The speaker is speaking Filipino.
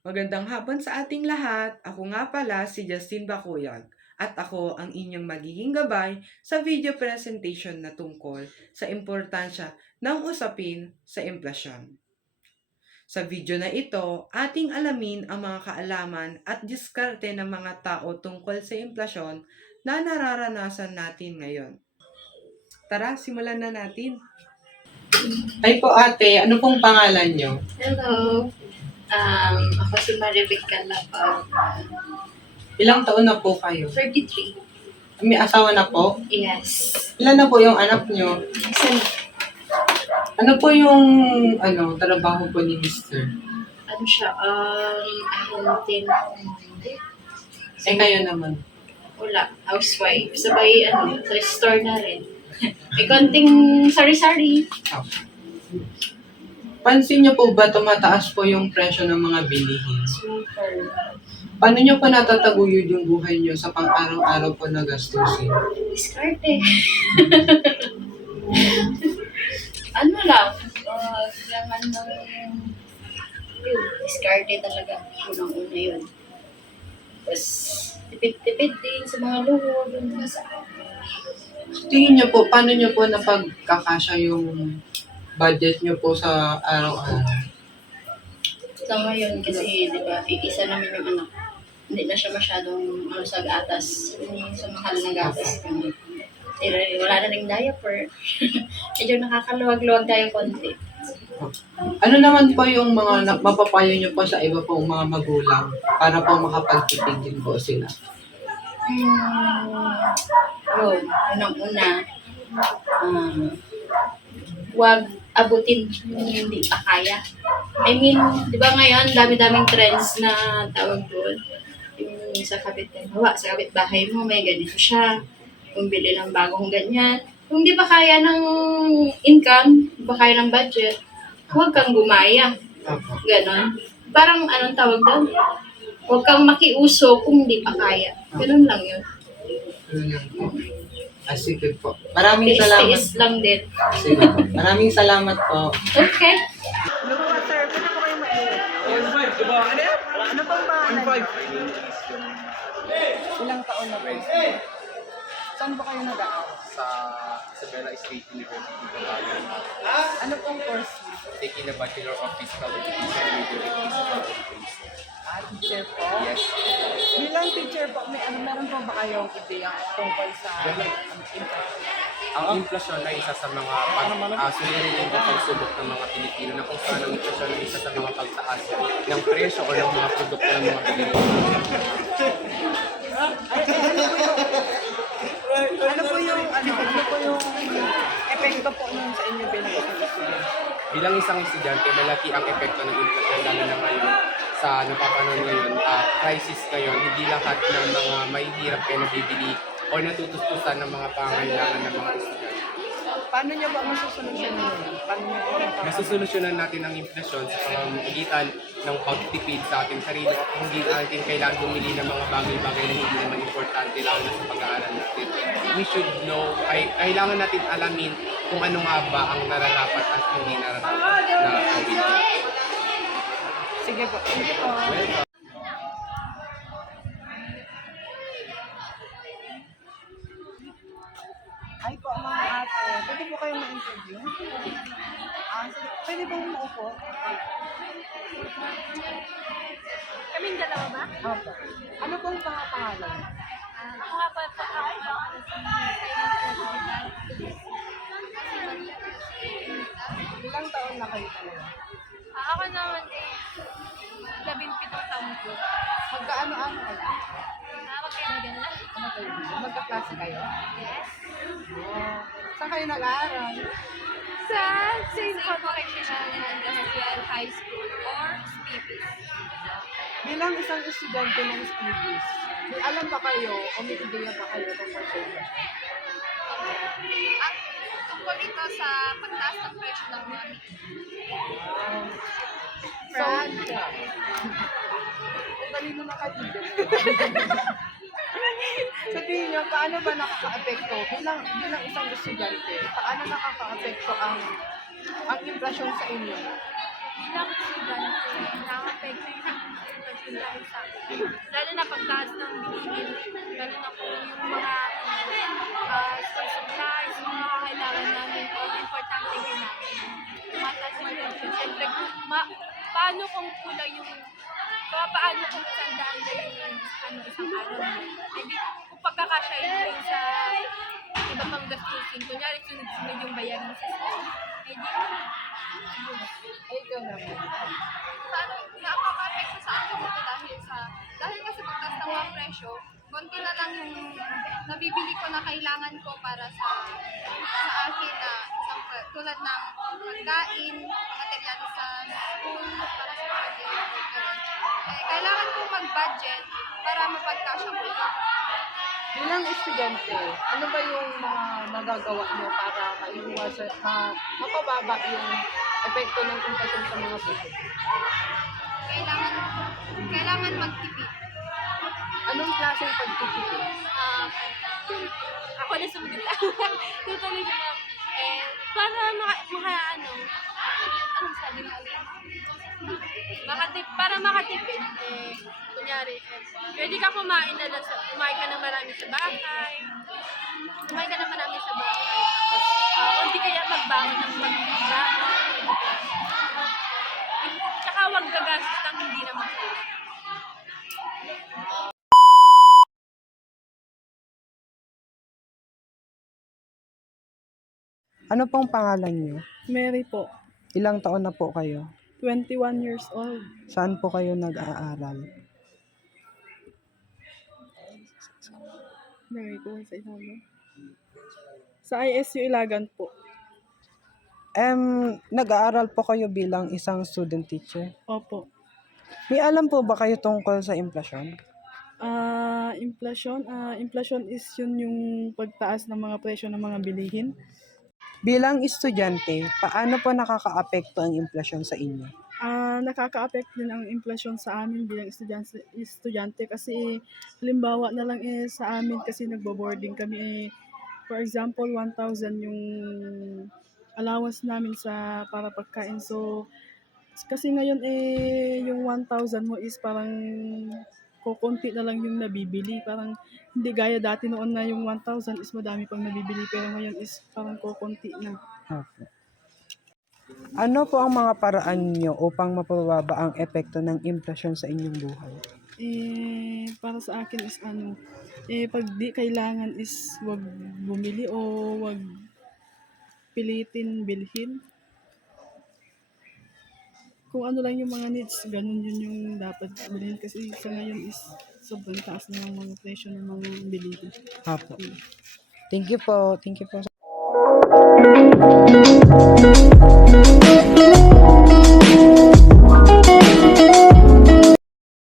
Magandang hapon sa ating lahat. Ako nga pala si Justin Bakuyag at ako ang inyong magiging gabay sa video presentation na tungkol sa importansya ng usapin sa implasyon. Sa video na ito, ating alamin ang mga kaalaman at diskarte ng mga tao tungkol sa implasyon na nararanasan natin ngayon. Tara, simulan na natin. Ay po ate, ano pong pangalan nyo? Hello. Um, ako si Maribik Calapag. Ilang taon na po kayo? 33. May asawa na po? Yes. Ilan na po yung anak nyo? Isa Ano po yung ano trabaho po ni Mr.? ano siya, um, hindi. Eh kayo naman. Wala. Housewife. Sabay, ano, sa store na rin. May konting sari-sari. Pansin niyo po ba tumataas po yung presyo ng mga bilihin? Super. Paano niyo po natataguyod yung buhay niyo sa pang-araw-araw po na gastusin? Diskarte. ano lang, uh, kailangan ng yun, diskarte talaga. Unang-una yun. Tapos, tipid-tipid din sa mga luho. Dun sa Tingin niyo po, paano niyo po napagkakasya yung budget niyo po sa araw-araw? Sa ngayon kasi, di ba, isa namin yung anak. Hindi na siya masyadong ano, sa gatas. Hindi sa mahal na gatas. Pero wala na rin diaper. Medyo nakakaluwag-luwag tayo konti. Ano naman po yung mga mapapayo niyo po sa iba pong mga magulang para po makapagtipid din po sila? Hmm, yun, unang-una, ah, wag abutin yung hindi pa kaya. I mean, di ba ngayon, dami-daming trends na tawag doon. Yung sa kapit, hawa, sa kapitbahay mo, may ganito siya. Kung bili ng bagong ganyan. Kung di pa kaya ng income, di pa kaya ng budget, huwag kang gumaya. Ganon. Parang anong tawag doon? Huwag kang makiuso kung hindi pa kaya. Ganon lang yun. Yun lang. Ah, sige po. Maraming salamat. Tiis-tiis lang din. Sige po. Maraming salamat po. Okay. Ano po, sir? Pwede po kayo maiwan? Ano pong pangalan? Ilang taon na po? Saan ba kayo nag-aaral? sa Isabela State University Bulacan. Ano pong course? Taking the Bachelor of Physical Education with your Physical Education. Ah, teacher po? Yes. Teacher po, may ano, meron po ba kayong ideya tungkol sa impression? Ang inflasyon ay isa sa mga pag, uh, suliranin o pagsubok ng mga Pilipino na kung saan ang inflasyon ay isa sa mga pagtaas ng presyo o ng mga produkto ng mga Pilipino. Ano po yung, ano, ano po yung epekto po nun sa inyo bilang isang estudyante? Bilang isang estudyante, malaki ang epekto ng inflasyon lalo na ngayon sa napapanon ngayon, ah, crisis ngayon, hindi lahat ng mga mahihirap ay nabibili o natutustusan ng mga pangangailangan ng mga estudyante. Paano niyo ba masusolusyon yun? Paano mapapagawa? Masusolusyonan natin ang inflasyon sa pamamagitan ng pagtipid sa ating sarili at hindi natin kailangan bumili ng mga bagay-bagay na hindi naman importante lalo na sa pag-aaral natin. We should know, ay kailangan natin alamin kung ano nga ba ang nararapat at hindi nararapat na gawin. Sige po. Sige po. Ay po, mga ate. Pwede po kayo ma-interview? Ah, sige. Pwede po maupo? Kaming dalawa ba? Opo. Ano pong? Ah, ako nga pa pa ako si Ilang taon na kayo talaga? Ah, ako naman eh, labing pitong taon ko. Magkaano-ano kayo? Ah, magkaibigan lang. Magkaklase kayo? Yes. Oo. Saan kayo nag-aaral? Sa St. Correctional and Industrial High School or SPIPIS. Bilang isang estudyante ng may alam ba kayo o may ideya ba kayo tungkol sa inyo? Ang tungkol ito sa pagtaas ng presyo ng mga So, Ang galing mo nakatibig. Sa tingin niyo, paano ba nakaka-apekto bilang, bilang isang estudyante, paano nakaka-apekto ang ang inflation sa inyo? bilang estudyante, nakaka-apekto yung sitwasyon dahil sa. Lalo na pagtaas ng bilihin, lalo na po yung mga uh, school yung mga kailangan namin o importante kailangan. Tumataas yung inflation. Siyempre, kung ma, paano kung kulang yung pa, paano kung isang daan na yung ano, isang araw? Maybe kung pagkakasya yun sa iba pang gastusin, kunyari sunod-sunod yung bayarin sa Ay, ikaw naman. paano, nakaka-apekto sa akin ito dahil sa, dahil kasi pagtas ng mga presyo, konti na lang yung nabibili ko na kailangan ko para sa sa akin na tulad ng pagkain, materyales sa school, para sa project. Eh, kailangan ko mag-budget para mapagkasya ko ito. Bilang estudyante, ano ba yung mga magagawa nyo para maiwasan, ma, mapababa yung epekto ng inflation sa mga puso? Kailangan, kailangan magtipid. Anong klaseng pagtitipid? Ah, ako na lang. Tutuloy ko lang. Para maka, maka ano, anong sabi ulit? Makatip, para makatipid, eh, kunyari, eh, pwede ka kumain na lang, sa- kumain ka na marami sa bahay, kumain ka na marami sa bahay, tapos, ah, kung di kaya magbangon ng magbangon, tsaka huwag gagastos ng hindi naman Ano pong pangalan niyo? Mary po, Ilang taon na po kayo? 21 years old. Saan po kayo nag-aaral? Lagay ko sa ilalim. Sa ISU Ilagan po. Em, nag-aaral po kayo bilang isang student teacher. Opo. May alam po ba kayo tungkol sa inflasyon? Ah, inflation, ah, inflation is yun yung pagtaas ng mga presyo ng mga bilihin. Bilang estudyante, paano po nakakaapekto ang inflasyon sa inyo? Ah, nakaka-affect din ang inflation sa amin bilang estudyante, estudyante kasi halimbawa na lang eh sa amin kasi nagbo-boarding kami eh for example 1,000 yung allowance namin sa para pagkain. So kasi ngayon eh yung 1,000 mo is parang kukunti na lang yung nabibili. Parang hindi gaya dati noon na yung 1,000 is madami pang nabibili pero ngayon is parang kukunti na. Opo. Ano po ang mga paraan niyo upang mapababa ang epekto ng inflasyon sa inyong buhay? Eh, para sa akin is ano, eh, pag di kailangan is wag bumili o wag pilitin bilhin. Kung ano lang yung mga needs, ganun yun yung dapat bilhin. Kasi sa ngayon is sobrang taas na ng mga presyo ng mga bilihin. Apo. Thank you po. Thank you po.